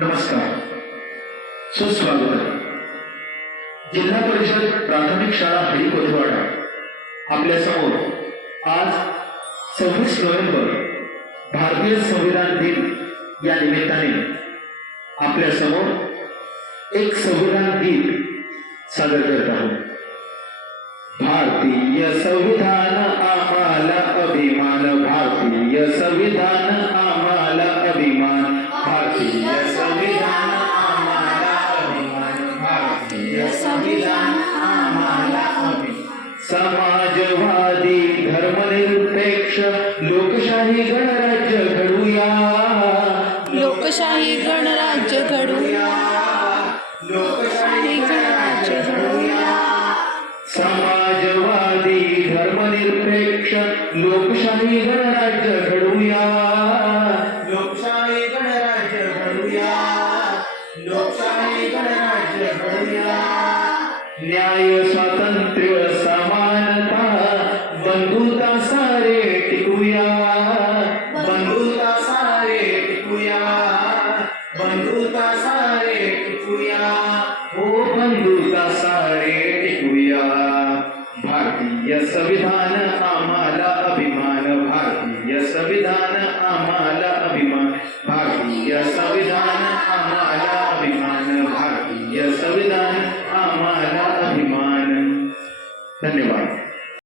नमस्कार, सुस्वागत. जिल्हा परिषद प्राथमिक शाळा हरी कोथवाडा आपल्या समोर आज 26 नोव्हेंबर भारतीय संविधान दिन या निमित्ताने आपल्या समोर एक संविधान गीत सादर करत आहोत. भारतीय संविधान आम्हाला अभिमान, भारतीय संविधान आम्हाला अभिमान, भारतीय संविधान आम्हाला अभिमान, भारतीय संविधान आम्हाला अभिमान. समाजवादी धर्मनिरपेक्ष लोकशाही गणराज्य घडूया, लोकशाही गणराज्य घडूया, लोकशाही गणराज्य घडूया. समाजवादी धर्मनिरपेक्ष लोकशाही गणराज्य घडूया, लोकशाही गणराज्य घडूया, लोकशाही गणराज्य घडूया. न्याय स्वातंत्र्य समानता बंधुता सारे टिकूया, बंधुता सारे टिकूया, बंधुता सारे टिकूया, हो बंधुता सारे टिकूया. भारतीय संविधान आम्हाला अभिमान, भारतीय संविधान आम्हाला अभिमान, भारतीय संविधान आम्हाला अभिमान, भारतीय संविधान आम्हाला अभिमान. धन्यवाद.